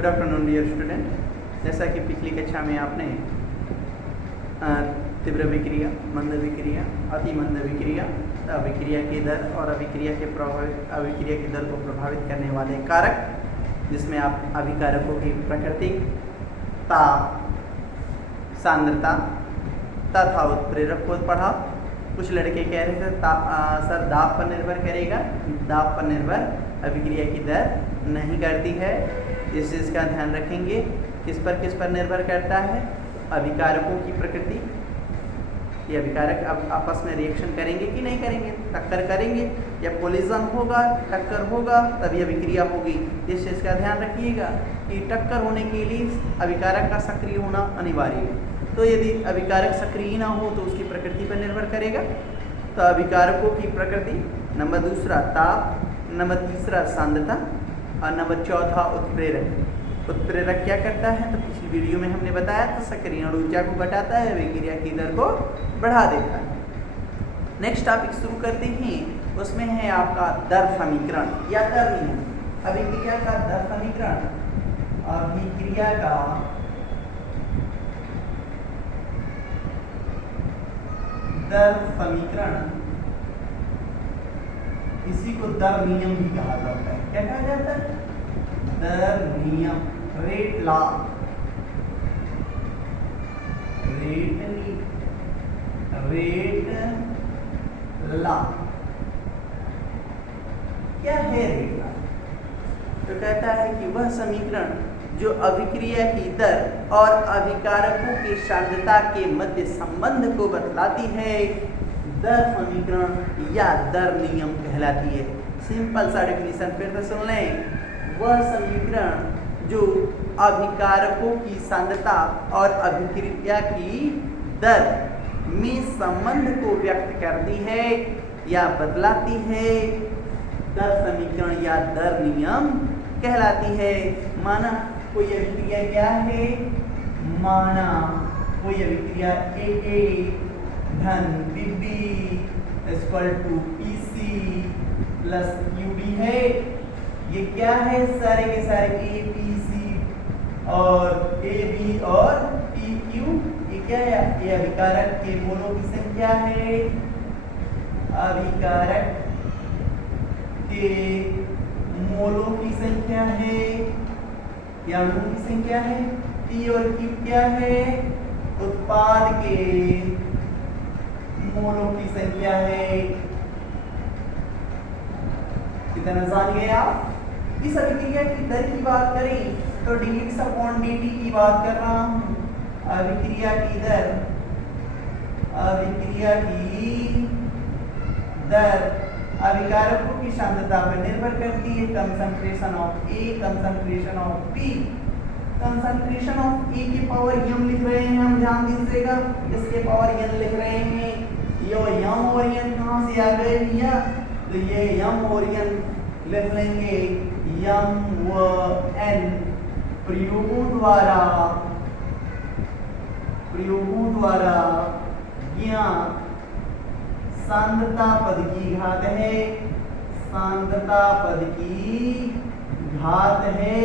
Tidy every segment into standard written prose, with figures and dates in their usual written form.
Good afternoon dear student. जैसा कि पिछली कक्षा में आपने तीव्र विक्रिया, मंद विक्रिया, अति मंद विक्रिया, अभिक्रिया की दर और अभिक्रिया के दर को प्रभावित करने वाले कारक, जिसमें आप अभिकारकों की प्रकृति, ताप, सांद्रता तथा उत्प्रेरक को पढ़ा। कुछ लड़के कह रहे थे सर दाब पर निर्भर करेगा। दाब पर निर्भर अभिक्रिया की दर नहीं करती है। इस चीज़ का ध्यान रखेंगे। किस पर निर्भर करता है? अभिकारकों की प्रकृति। ये अभिकारक अब आपस में रिएक्शन करेंगे कि नहीं करेंगे, टक्कर करेंगे या कोलिजन होगा, टक्कर होगा तभी अभिक्रिया होगी। इस चीज़ का ध्यान रखिएगा कि टक्कर होने के लिए अभिकारक का सक्रिय होना अनिवार्य है। तो यदि अभिकारक सक्रिय ना हो तो उसकी प्रकृति पर निर्भर करेगा। तो अभिकारकों की प्रकृति, नंबर दूसरा ताप, नंबर तीसरा सांद्रता और नंबर चौथा उत्प्रेरक। उत्प्रेरक क्या करता है? तो पिछली वीडियो में हमने बताया था, सक्रिय ऊर्जा को घटाता है, अभिक्रिया की दर को बढ़ा देता है। नेक्स्ट टॉपिक शुरू करते हैं। उसमें है आपका दर समीकरण या दर नियम। अभिक्रिया का दर समीकरण, अभिक्रिया का दर समीकरण, इसी को दर नियम भी कहा जाता है। क्या कहा जाता है? दर नियम, रेट लॉ, रेट लॉ। क्या है रेट लॉ? तो कहता है कि वह समीकरण जो अभिक्रिया की दर और अभिकारकों की सांद्रता के मध्य संबंध को बतलाती है, दर समीकरण या दर नियम कहलाती है। सिंपल सा डेफिनेशन फिर से सुन लें। वह समीकरण जो अभिकारकों की सांद्रता और अभिक्रिया की दर में संबंध को व्यक्त करती है या बतलाती है, दर समीकरण या दर नियम कहलाती है। माना कोई अभिक्रिया क्या है? माना कोई अभिक्रिया AA धन BB = PC प्लस QD है। ये क्या है? सारे के सारे APC और AB और PQ। ये क्या है? ये अभिकारक के मोलों की संख्या है। अभिकारक के मोलों की संख्या है या अणुओं की संख्या है। P और Q क्या है? उत्पाद के मोलों की संख्या है। कितना जान गए आप? इस अभिक्रिया की दर की बात करें तो dx/dt की बात कर रहा हूं। अभिक्रिया की दर, अभिक्रिया की दर अभिकारकों की सांद्रता पर निर्भर करती है। Concentration of A, concentration of P। Concentration of A के पावर m लिख रहे हैं हम, ध्यान दीजिएगा। इसके पावर n लिख रहे हैं। यो m और n कहां से आ गए भैया? तो ये m और n लिख लेंगे। m व n प्रयोगों द्वारा ज्ञात सांद्रता पद की घात है। सांद्रता पद की घात है।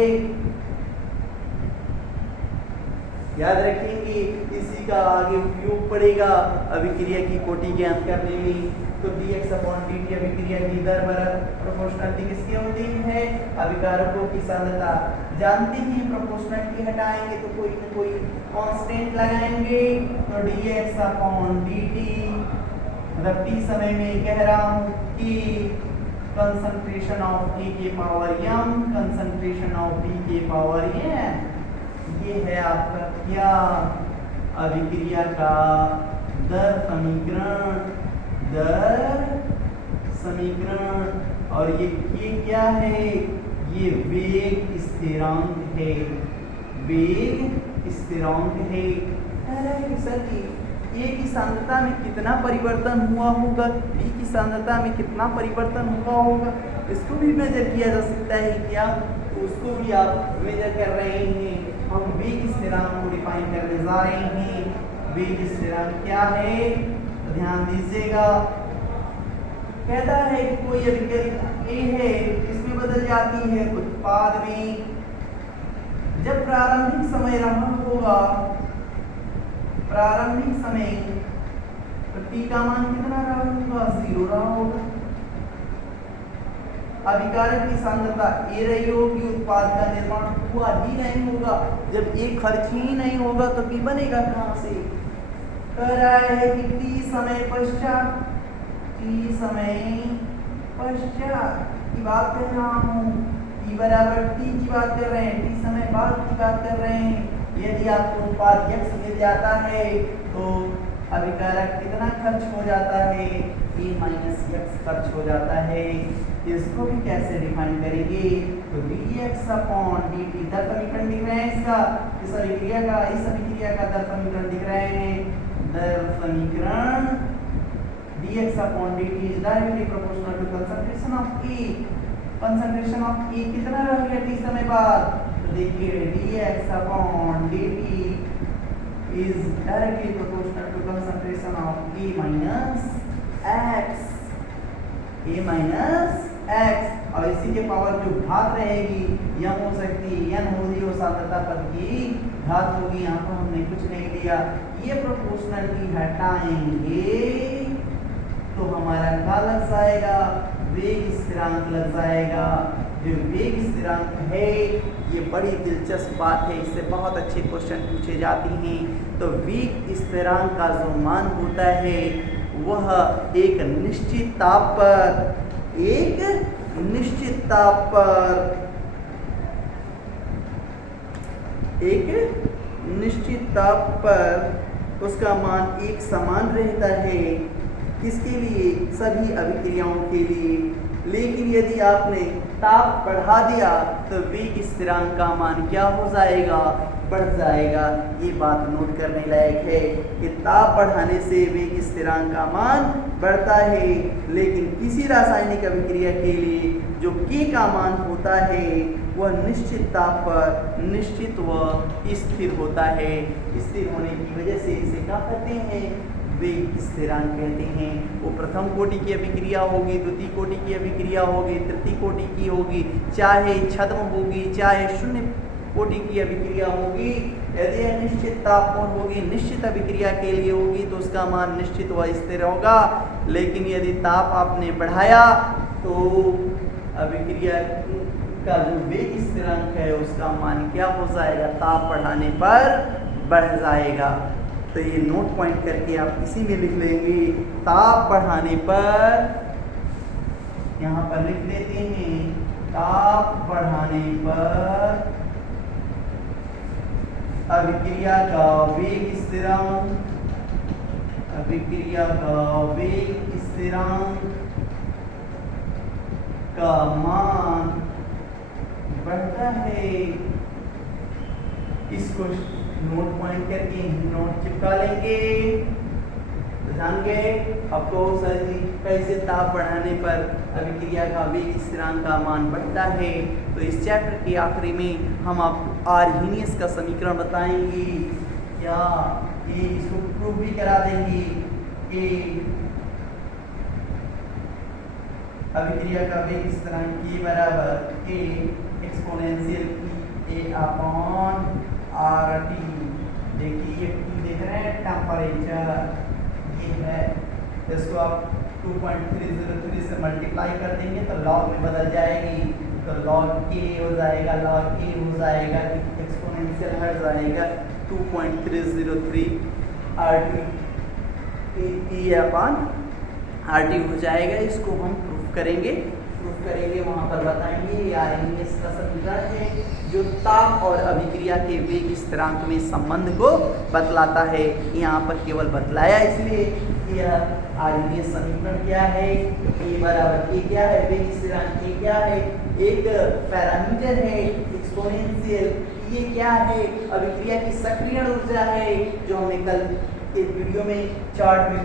याद रखेंगे, इसी का आगे उपयोग पड़ेगा अभिक्रिया की कोटि ज्ञात करने में। तो dx/dt अभिक्रिया की दर प्रोपोर्शनलिटी किसके होती है? अभिकारकों की सांद्रता। जानते हैं प्रोपोर्शनलिटी हटाएंगे तो कोई न कोई कांस्टेंट लगाएंगे। तो dx/dt मतलब t समय में कह रहा हूं कि कंसंट्रेशन ऑफ A के power m, concentration of B के पावर n। ये है आपका क्या? अभिक्रिया का दर समीकरण, दर समीकरण। और ये क्या है? ये वेग स्थिरांक है। वेग स्थिरांक है। सर जी A की सांद्रता में कितना परिवर्तन हुआ होगा, B की सांद्रता में कितना परिवर्तन हुआ होगा, इसको भी मेजर किया जा सकता है क्या? तो उसको भी आप मेजर कर रहे हैं। हम वेग स्थिरांक को डिफाइन करने जा रहे हैं। वेग स्थिरांक क्या है? तो ध्यान दीजिएगा। कहता है कि कोई अभिक्रिया A है, इसमें बदल जाती है उत्पाद में। जब प्रारंभिक समय रहा होगा, प्रारंभिक समय, तो t का मान कितना रहा होगा? 0 रहा होगा। अभिकारक की सांद्रता ए रही होगी, उत्पाद का निर्माण हुआ ही नहीं होगा। जब एक खर्च ही नहीं होगा तो पी बनेगा कहां से? कह रहा है कि टी समय पश्चात, टी समय पश्चात की बात कर रहा हूँ। टी बराबर टी की बात कर रहे हैं, टी समय बाद की बात कर रहे हैं। यदि आपको उत्पाद x मिल जाता है तो अभिकारक कितना खर्च हो जाता है? a माइनस x खर्च हो जाता है। इसको भी कैसे डिफाइन करेंगे? तो dx अपॉन dt दर समीकरण दिख रहे हैं इसका, इस अभिक्रिया का दर समीकरण दिख रहे हैं। दर समीकरण dx upon dt is directly proportional to concentration of A। Concentration of A कितना रह गया t समय बाद? तो देखिए dx upon dt is directly proportional to concentration of A minus x, A minus x। और इसी के पावर जो घात रहेगी यह हो सकती है n होगी और सांद्रता पद की घात होगी। यहाँ पर हमने कुछ नहीं लिया। ये प्रोपोर्शनलिटी हटाएंगे तो हमारा क्या लग जाएगा? वेग स्थिरांक लग जाएगा। जो वेग स्थिरांक है ये बड़ी दिलचस्प बात है, इससे बहुत अच्छे क्वेश्चन पूछे जाते हैं। तो वेग स्थिरांक का जो मान होता है वह एक निश्चित ताप पर, एक निश्चित ताप पर, एक निश्चित ताप पर उसका मान एक समान रहता है। किसके लिए? सभी अभिक्रियाओं के लिए। लेकिन यदि आपने ताप बढ़ा दिया तो वेग स्थिरांक का मान क्या हो जाएगा? बढ़ जाएगा। ये बात नोट करने लायक है कि ताप बढ़ाने से वेग स्थिरांक का मान बढ़ता है, लेकिन किसी रासायनिक अभिक्रिया के लिए जो K का मान होता है वह निश्चित ताप पर निश्चित व स्थिर होता है। स्थिर होने की वजह से इसे क्या कहते हैं? वेग स्थिरांक कहते हैं। वो प्रथम कोटि की अभिक्रिया होगी, द्वितीय कोटि की अभिक्रिया होगी, तृतीय कोटि की होगी, चाहे छद्म होगी, चाहे शून्य कोटि की अभिक्रिया होगी। यदि यह निश्चित ताप पर होगी, निश्चित अभिक्रिया के लिए होगी तो उसका मान निश्चित व स्थिर होगा। लेकिन यदि ताप आपने बढ़ाया तो अभिक्रिया का जो वेग स्थिरांक है उसका मान क्या हो जाएगा? ताप बढ़ाने पर बढ़ जाएगा। तो ये नोट पॉइंट करके आप इसी में लिख लेंगे। ताप बढ़ाने पर, यहाँ पर लिख देते हैं, ताप बढ़ाने पर अभिक्रिया का वेग स्थिरांक, अभिक्रिया का वेग स्थिरांक का मान बढ़ता है। इसको नोट पॉइंट करके नोट चिपका लेंगे। तो जान गए आपको सर जी कैसे ताप बढ़ाने पर अभिक्रिया का वेग स्थिरांक का मान बढ़ता है। तो इस चैप्टर के आखिरी में हम आपको आर्हीनियस का समीकरण बताएंगे। क्या ये इसको प्रूव भी करा देंगे कि अभिक्रिया का वेग स्थिरांक K बराबर K exponential A upon RT। देखिए ये T देख रहे हैं, टेम्परेचर ये है। इसको आप 2.303 से मल्टीप्लाई कर देंगे तो लॉग में बदल जाएगी। तो लॉग K हो जाएगा, लॉग A हो जाएगा, एक्सपोनेंशियल हट जाएगा 2.303 RT E अपॉन RT हो जाएगा। इसको हम प्रूफ करेंगे, वहाँ पर बताएंगे। आर्हीनियस का समीकरण है जो ताप और अभिक्रिया के वेग स्थिरांक में संबंध को बतलाता है। यहाँ पर केवल बतलाया इसलिए कि यह आर्हीनियस समीकरण क्या है, A बराबर K क्या है, वेग स्थिरांक K क्या है, एक पैरामीटर है एक्सपोनेंशियल, ये क्या है, अभिक्रिया की सक्रियण ऊर्जा है जो हमने कल के वीडियो में चार्ट में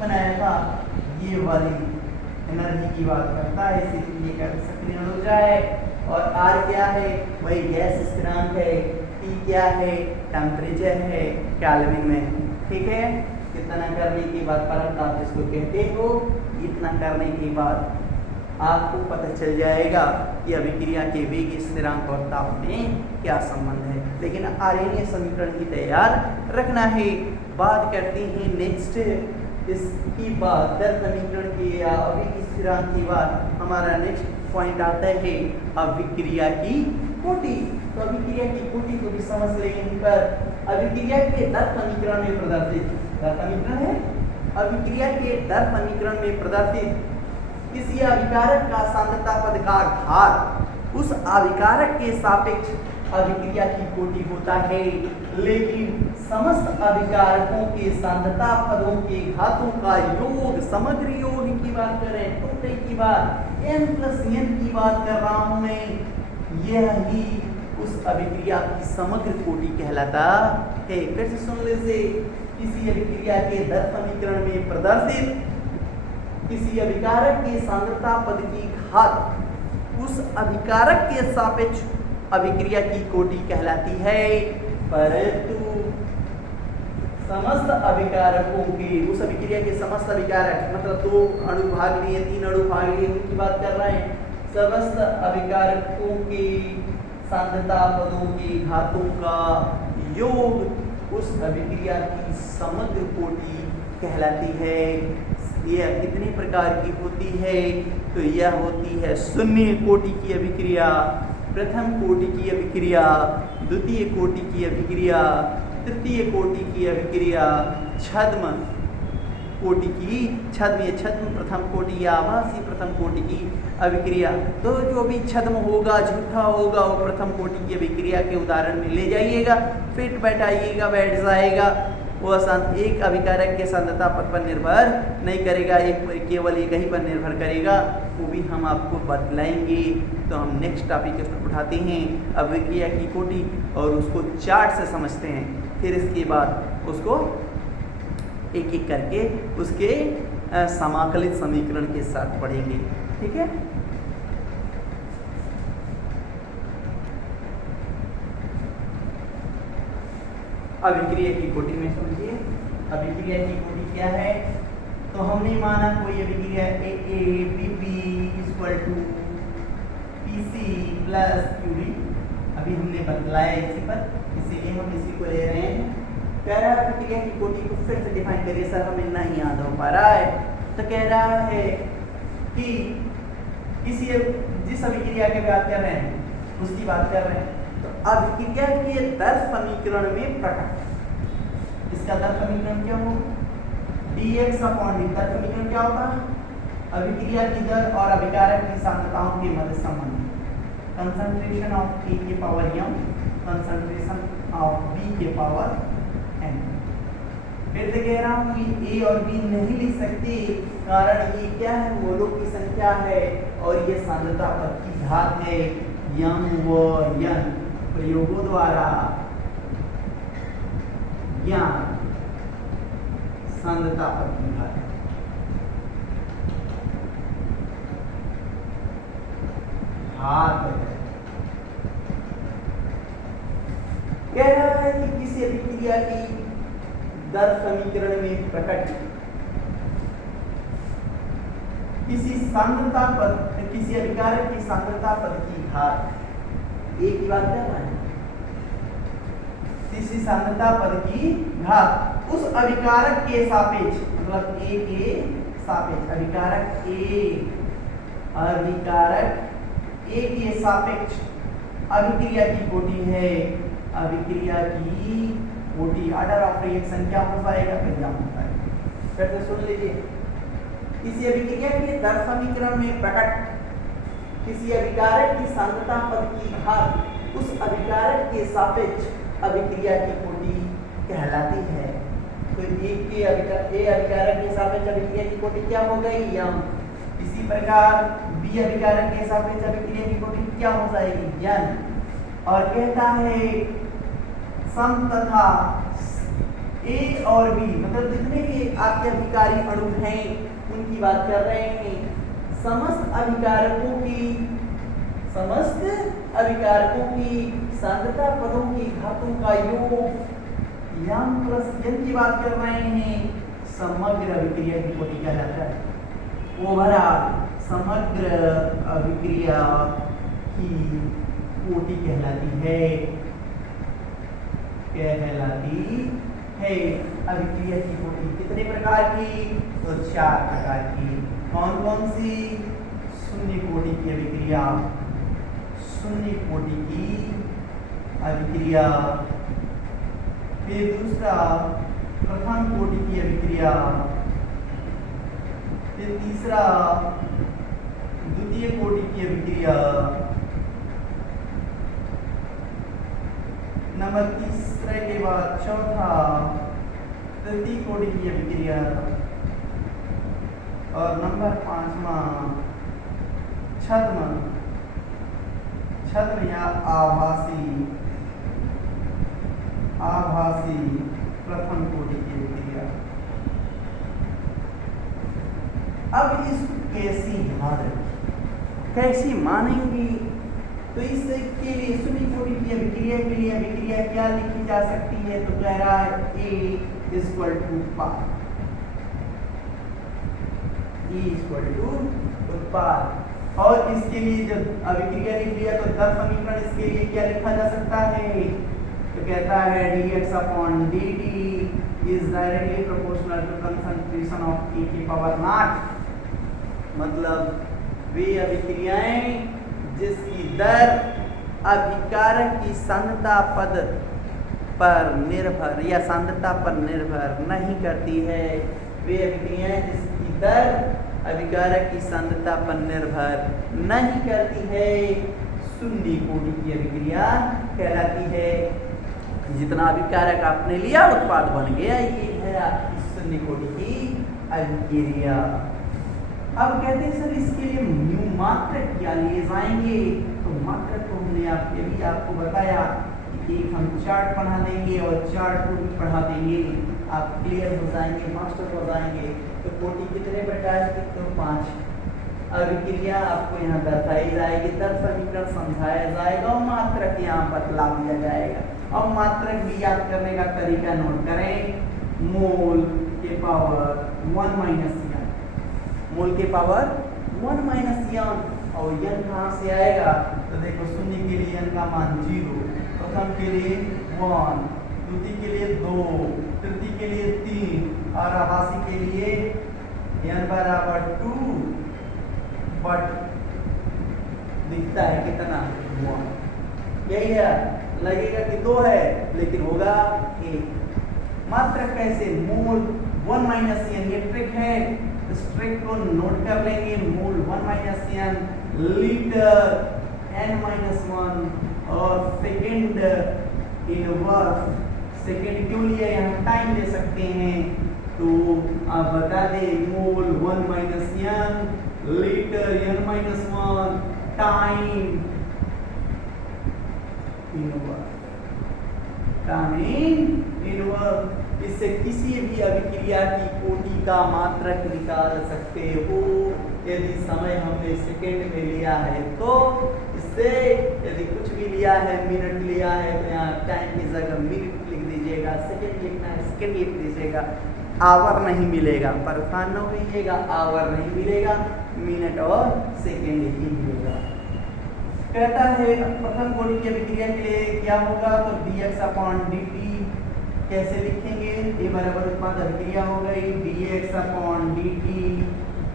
बनाया था। ये वाली एनर्जी की बात करता है, इसीलिए क्या सक्रियण ऊर्जा है। और R क्या है? वही गैस स्थिरांक है। T क्या है? टेम्परेचर है केल्विन में। ठीक है, इतना करने के बाद परंत आप जिसको कहते हो, इतना करने के बाद आपको पता चल जाएगा कि अभिक्रिया के वेग स्थिरांक और ताप में क्या संबंध है। लेकिन आरेखीय समीकरण ही तैयार रखना है। बात करते हैं नेक्स्ट, इसकी बाद दर समीकरण के या वेग स्थिरांक के बाद हमारा नेक्स्ट पॉइंट आता है अभिक्रिया की कोटि। तो अभिक्रिया की कोटि को भी समझ लेंगे। पर अभिक्रिया के दर समीकरण में प्रदर्शित, दर समीकरण है, अभिक्रिया के दर समीकरण में प्रदर्शित किसी अभिकारक का सांद्रता पद का घात उस अभिकारक के सापेक्ष अभिक्रिया की कोटि होता है। लेकिन समस्त अभिकारकों के सांद्रता पदों के घातों का योग, समग्र योग की बात करें, टोटल की बात, n+n की बात कर रहा हूं मैं, यह ही उस अभिक्रिया की समग्र कोटि कहलाता है। फिर से सुन लीजिए, किसी अभिक्रिया के दर समीकरण में प्रदर्शित किसी अभिकारक के सांद्रता पद की घात उस अभिकारक के सापेक्ष अभिक्रिया की कोटि कहलाती है। परंतु समस्त अभिकारकों के, उस अभिक्रिया के समस्त अभिकारक मतलब 2 अणु भाग लिए, 3 अणु भाग लिए, उनकी बात कर रहे हैं। समस्त अभिकारकों के सांद्रता पदों के घातों का योग उस अभिक्रिया की समग्र कोटि कहलाती है। यह कितने प्रकार की होती है? तो यह होती है शून्य कोटि की अभिक्रिया, प्रथम कोटि की अभिक्रिया, द्वितीय कोटि की अभिक्रिया, तृतीय कोटि की अभिक्रिया, छद्म कोटि की, छद्म प्रथम कोटि या आभासी प्रथम कोटि की अभिक्रिया। तो जो भी छद्म होगा, झूठा होगा, वो प्रथम कोटि की अभिक्रिया के उदाहरण में ले जाइएगा, फिट बैठाइएगा, बैठ जाएगा। वो एक अभिकारक के सांद्रता पद पर निर्भर नहीं करेगा, केवल एक ही पर निर्भर करेगा, वो भी हम आपको बतलाएंगे। तो हम नेक्स्ट टॉपिक इसमें उठाते हैं अभिक्रिया की कोटि और उसको चार्ट से समझते हैं। फिर इसके बाद उसको एक एक करके उसके समाकलित समीकरण के साथ पढ़ेंगे। ठीक है। अभिक्रिया की कोटि में समझिए, अभिक्रिया की कोटि क्या है? तो हमने माना कोई अभिक्रिया AABB = PC + QD, अभी हमने बतलाया इसी पर, इसीलिए हम इसी को ले रहे हैं। कह रहा है अभिक्रिया की कोटि को फिर से डिफाइन करिए सर, हमें नहीं याद हो पा रहा है। तो कह रहा है कि किसी जिस अभिक्रिया की बात कर रहे हैं उसकी बात कर रहे हैं, अभिक्रिया के दर समीकरण में प्रकट, इसका दर समीकरण क्या होगा? dx/dt। दर समीकरण क्या होता है? अभिक्रिया की दर और अभिकारक की सांद्रताओं के मध्य संबंध, कंसंट्रेशन ऑफ A के power m, concentration of B के पावर n। फिर से कह रहा हूँ ये A और B नहीं लिख सकते, कारण ये क्या है? मोलों की संख्या है और ये सांद्रता पद की घात है, m व n प्रयोगों द्वारा ज्ञान सांद्रता पद की घात है। कह रहा है कि किसी अभिक्रिया की दर समीकरण में प्रकट किसी सांद्रता पद, किसी अभिकारक की सांद्रता पद की घात, एक की बात कर रहा है, किसी सांद्रता पद की घात उस अभिकारक के सापेक्ष, मतलब A के सापेक्ष, अभिकारक A के सापेक्ष अभिक्रिया की कोटि है। अभिक्रिया की कोटि ऑर्डर ऑफ रिएक्शन क्या हो जाएगा? परिणाम होता है। फिर से सुन लीजिए, किसी अभिक्रिया के दर समीकरण में प्रकट किसी अभिकारक की सांद्रता पद की घात उस अभिकारक के सापेक्ष अभिक्रिया की कोटि कहलाती है। तो A अभिकारक के सापेक्ष अभिक्रिया की कोटि क्या हो गई? m। इसी प्रकार B अभिकारक के सापेक्ष अभिक्रिया की कोटि क्या हो जाएगी? n। और कहता है सम तथा A और B, मतलब जितने भी आपके अभिकारी अणु हैं उनकी बात कर रहे हैं, समस्त अभिकारकों की सांद्रता पदों की घातों का योग m+n की बात कर रहे हैं, समग्र अभिक्रिया की कोटि कहलाता है। ओवरऑल समग्र अभिक्रिया की कोटि कहलाती है। अभिक्रिया की कोटि कितने प्रकार की? तो 4 प्रकार की। कौन कौन सी? शून्य कोटि की अभिक्रिया, शून्य कोटि की अभिक्रिया, फिर दूसरा प्रथम कोटि की अभिक्रिया, फिर तीसरा द्वितीय कोटि की अभिक्रिया, नंबर तीसरे के बाद चौथा तृतीय कोटि की अभिक्रिया, और नंबर 5वां छद्म या आभासी प्रथम कोटि की अभिक्रिया। अब इसको कैसी मानेंगे? तो इसके लिए शून्य कोटि की अभिक्रिया के लिए अभिक्रिया क्या लिखी जा सकती है? तो कह रहा है A इक्वल टू उत्पाद। और इसके लिए जब अभिक्रिया लिख लिया तो दर समीकरण इसके लिए क्या लिखा जा सकता है? तो कहता है dx upon dt is directly proportional to concentration of A की पावर 0। मतलब वे अभिक्रियाएं जिसकी दर अभिकारक की सांद्रता पद पर निर्भर या सांद्रता पर निर्भर नहीं करती है, वे अभिक्रियाएं जिसकी दर अभिकारक की सांद्रता पर निर्भर नहीं करती है, शून्य कोटि की अभिक्रिया कहलाती है। जितना अभिकारक आपने लिया उत्पाद बन गया, ये है आपकी शून्य कोटि की अभिक्रिया। अब कहते हैं सर इसके लिए म्यू मात्रक क्या लिए जाएंगे? तो मात्रक को हमने आपको बताया कि एक हम चार्ट पढ़ा देंगे और चार्ट को भी पढ़ा देंगे, आप क्लियर हो जाएंगे, मास्टर हो जाएंगे। तो कोटि कितने प्रकार की? तो 5 अभिक्रिया आपको यहाँ दर्शाई जाएगी, दर समीकरण समझाया जाएगा और मात्रक यहाँ बतला दिया जाएगा। अब मात्रक भी याद करने का तरीका नोट करें। मोल के पावर 1 माइनस यन, मोल के पावर 1 माइनस यन, और यन कहाँ से आएगा? तो देखो शून्य के लिए यन का मान 0, प्रथम के लिए 1, द्वितीय के लिए 2, तृतीय के लिए 3 और आभासी के लिए n बराबर 2, बट दिखता है कितना? 1। यही है, लगेगा कि 2 है लेकिन होगा 1। मात्रक कैसे? मोल 1 माइनस यन, ये ट्रिक है, इस ट्रिक को नोट कर लेंगे। मोल 1 minus n, litre n minus 1 और सेकेंड इनवर्स। सेकेंड क्यों लिया? यहाँ टाइम ले सकते हैं, तो आप बता दें mole 1 minus n, litre n minus 1, time inverse. इससे किसी भी अभिक्रिया की कोटि का मात्रक निकाल सकते हो। यदि समय हमने सेकेंड में लिया है तो इससे, यदि कुछ भी लिया है, मिनट लिया है, तो यहाँ टाइम की जगह मिनट लिख दीजिएगा, सेकेंड लिखना है सेकेंड लिख दीजिएगा, आवर नहीं मिलेगा, परेशान न होइएगा, आवर नहीं मिलेगा, मिनट और सेकेंड ही मिलेगा। कहता है प्रथम कोटि की अभिक्रिया के लिए क्या होगा? तो dx अपॉन dt कैसे लिखेंगे? ए बराबर उत्पाद अभिक्रिया हो गई, dx upon dt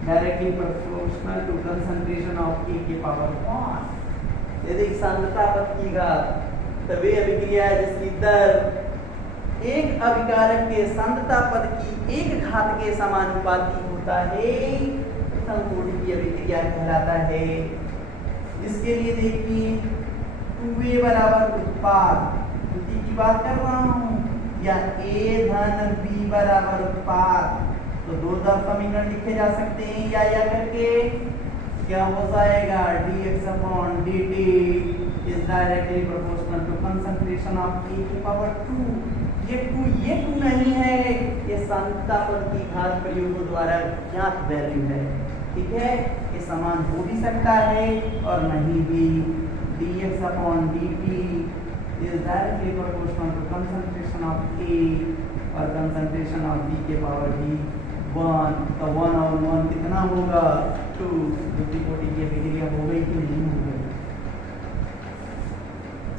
directly proportional to concentration of A के पावर 1। यदि सांद्रता पद की घात, तो वे अभिक्रिया जिसकी दर एक अभिकारक के सांद्रता पद की 1 घात के समानुपाती होता है, प्रथम कोटि की अभिक्रिया कहलाता है। इसके लिए देखिए 2A बराबर उत्पाद, द्वितीय की बात कर रहा हूँ, या A धन B बराबर उत्पाद, तो 2 दर समीकरण लिखे जा सकते हैं या करके। क्या हो जाएगा? dx upon dt is directly proportional to concentration of A की पावर 2। ये 2 नहीं है, ये सांद्रता पद की घात प्रयोगों द्वारा ज्ञात वैल्यू है, ठीक है। ये समान हो भी सकता है और नहीं भी। dx upon dt is directly proportional to concentration of A और कंसंट्रेशन ऑफ B के पावर B 1, तो 1 और 1 कितना होगा 2। द्वितीय कोटि की अभिक्रिया हो गई कि नहीं हो गई।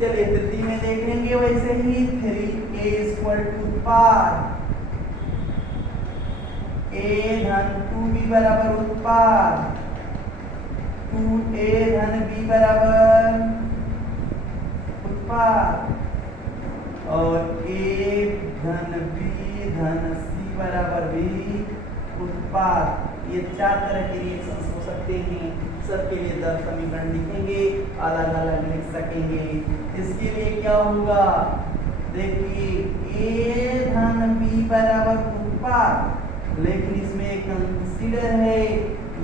चलिए तृतीय में देखेंगे वैसे ही 3a = उत्पाद a धन 2b बराबर उत्पाद 2a धन b बराबर उत्पाद और a धन b धन c बराबर भी उत्पाद। ये 4 तरह के रिएक्शंस हो सकते हैं। सबके लिए दर समीकरण लिखेंगे, अलग अलग लिख सकेंगे। इसके लिए क्या होगा देखिए a धन b बराबर उत्पाद, लेकिन इसमें कंसीडर है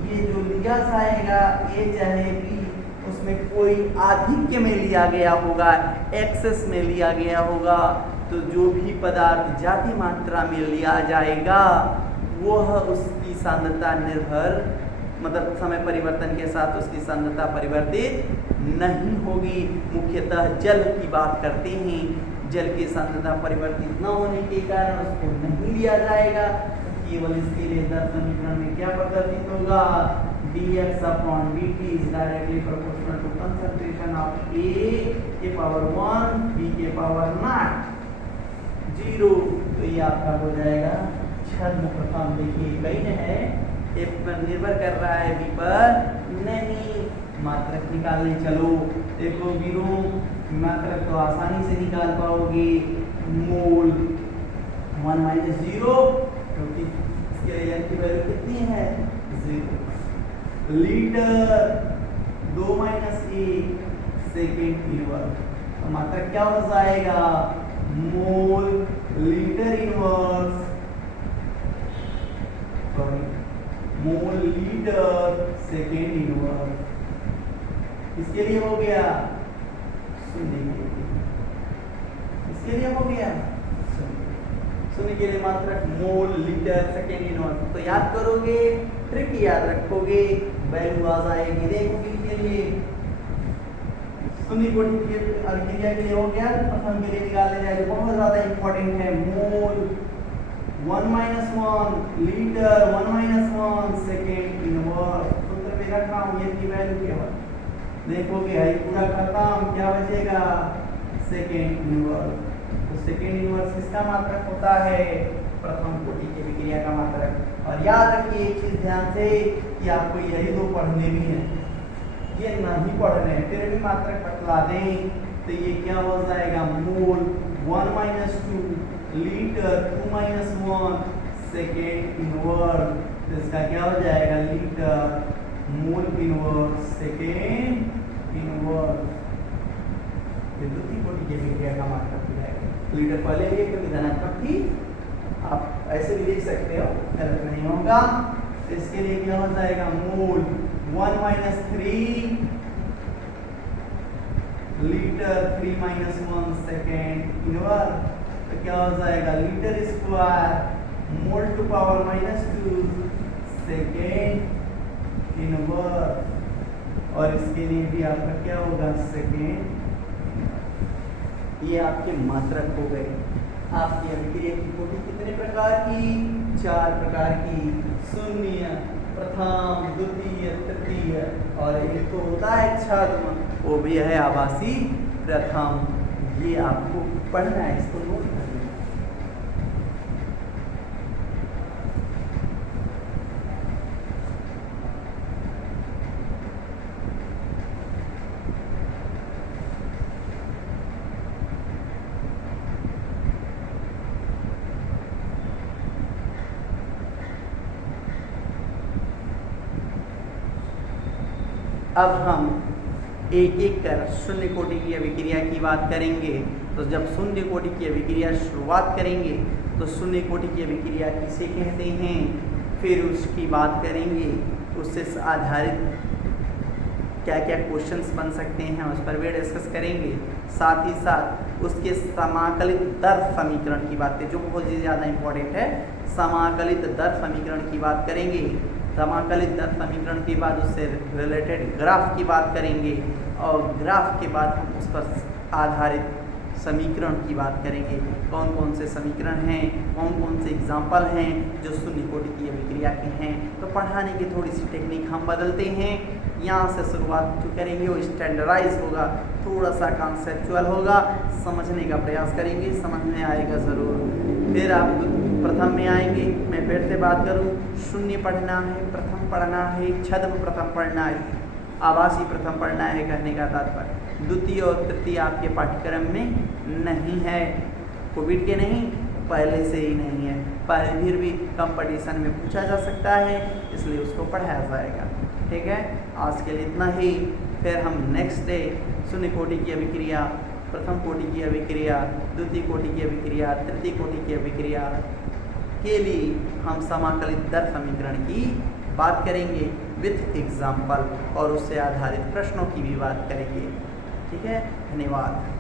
ये जो लिया जाएगा a चाहे b उसमें कोई आधिक्य में लिया गया होगा, एक्सेस में लिया गया होगा। तो जो भी पदार्थ ज्यादा मात्रा में लिया जाएगा वह उसकी सांद्रता निर्भर मतलब समय परिवर्तन के साथ उसकी सांद्रता परिवर्तित नहीं होगी। मुख्यतः जल की बात करते हैं, जल की सांद्रता परिवर्तित न होने के कारण उसको नहीं लिया जाएगा। केवल इसके लिए दर समीकरण में क्या परिवर्तित होगा dx/dt is directly proportional to concentration of A के पावर 1 B के पावर 0। तो ये आपका हो जाएगा छद्म प्रथम। देखिए कहीं है A पर निर्भर कर रहा है B पर नहीं। मात्रक निकालने चलो, देखो वीरों मात्रक तो आसानी से निकाल पाओगे। मोल 1 - 0 क्योंकि इसके लिए की वैल्यू कितनी है 0। लीटर 2 - 1 सेकेंड इनवर्स, तो मात्रक क्या हो जाएगा mole litre inverse mole litre second inverse. इसके लिए हो गया सुनिए, इसके लिए हो गया सुनिए के लिए मात्रक मोल लीटर सेकेंड इनवर्स। तो याद करोगे, ट्रिक याद रखोगे, वैल्यू आ जाएगी। देखोगे के लिए शून्य कोटि की अभिक्रिया के लिए हो गया, प्रथम के लिए निकालने जाएंगे, बहुत ज्यादा इंपॉर्टेंट है। मोल 1 - 1 लीटर 1 - 1 सेकेंड इनवर्स। सूत्र में रखा हूं ये की वैल्यू केवल देखोगे है पूरा खत्म, क्या बचेगा सेकेंड इनवर्स। तो सेकेंड इनवर्स किसका मात्रक होता है प्रथम कोटि की अभिक्रिया का मात्रक। और याद रखिए एक चीज ध्यान से कि आपको यही दो पढ़ने भी हैं, ये नहीं पढ़ने हैं फिर भी मात्रक बतला दें। तो ये क्या हो जाएगा मोल 1 - 2 लीटर 2 - 1 सेकेंड इनवर्स। तो इसका क्या हो जाएगा litre mole inverse second inverse. ये द्वितीय कोटि की अभिक्रिया का मात्रक हो जाएगा। लीटर पहले लिए क्योंकि धनात्मक थी, आप ऐसे भी लिख सकते हो, गलत नहीं होगा। इसके लिए क्या हो जाएगा मोल 1 - 3 लीटर 3 - 1 सेकेंड इनवर्स। तो क्या हो जाएगा litre square mole to power -2 second inverse. और इसके लिए भी आपका क्या होगा सेकेंड। ये आपके मात्रक हो गए। आपकी अभिक्रिया की कोटि कितने प्रकार की 4 प्रकार की, शून्य प्रथम द्वितीय तृतीय और एक तो होता है छद्म, वो भी है आभासी प्रथम। ये आपको पढ़ना है, इसको नोट करना है। अब हम एक एक कर शून्य कोटि की अभिक्रिया की बात करेंगे। तो जब शून्य कोटि की अभिक्रिया शुरुआत करेंगे तो शून्य कोटि की अभिक्रिया किसे कहते हैं, फिर उसकी बात करेंगे, उससे आधारित क्या क्या क्वेश्चंस बन सकते हैं उस पर भी डिस्कस करेंगे। साथ ही साथ उसके समाकलित दर समीकरण की बात करें जो बहुत ही ज़्यादा इम्पोर्टेंट है। समाकलित दर समीकरण की बात करेंगे। समाकलित दर समीकरण के बाद उससे रिलेटेड ग्राफ की बात करेंगे और ग्राफ के बाद हम उस पर आधारित समीकरण की बात करेंगे। कौन कौन से समीकरण हैं, कौन कौन से एग्जाम्पल हैं जो शून्य कोटि की अभिक्रिया के हैं। तो पढ़ाने की थोड़ी सी टेक्निक हम बदलते हैं। यहाँ से शुरुआत जो करेंगे वो स्टैंडर्डाइज होगा, थोड़ा सा कॉन्सेप्चुअल होगा, समझने का प्रयास करेंगे, समझ में आएगा ज़रूर। फिर आप प्रथम में आएंगे, मैं फिर से बात करूँ, शून्य पढ़ना है, प्रथम पढ़ना है, छद्म प्रथम पढ़ना है, आभासी प्रथम पढ़ना है, कहने का तात्पर्य द्वितीय और तृतीय आपके पाठ्यक्रम में नहीं है, कोविड के नहीं, पहले से ही नहीं है, पर फिर भी कंपटीशन में पूछा जा सकता है, इसलिए उसको पढ़ाया जाएगा। ठीक है, आज के लिए इतना ही। फिर हम नेक्स्ट डे शून्य कोटि की अभिक्रिया, प्रथम कोटि की अभिक्रिया, द्वितीय कोटि की अभिक्रिया, तृतीय कोटि की अभिक्रिया के लिए हम समाकलित दर समीकरण की बात करेंगे विथ एग्जाम्पल, और उससे आधारित प्रश्नों की भी बात करेंगे। ठीक है, धन्यवाद।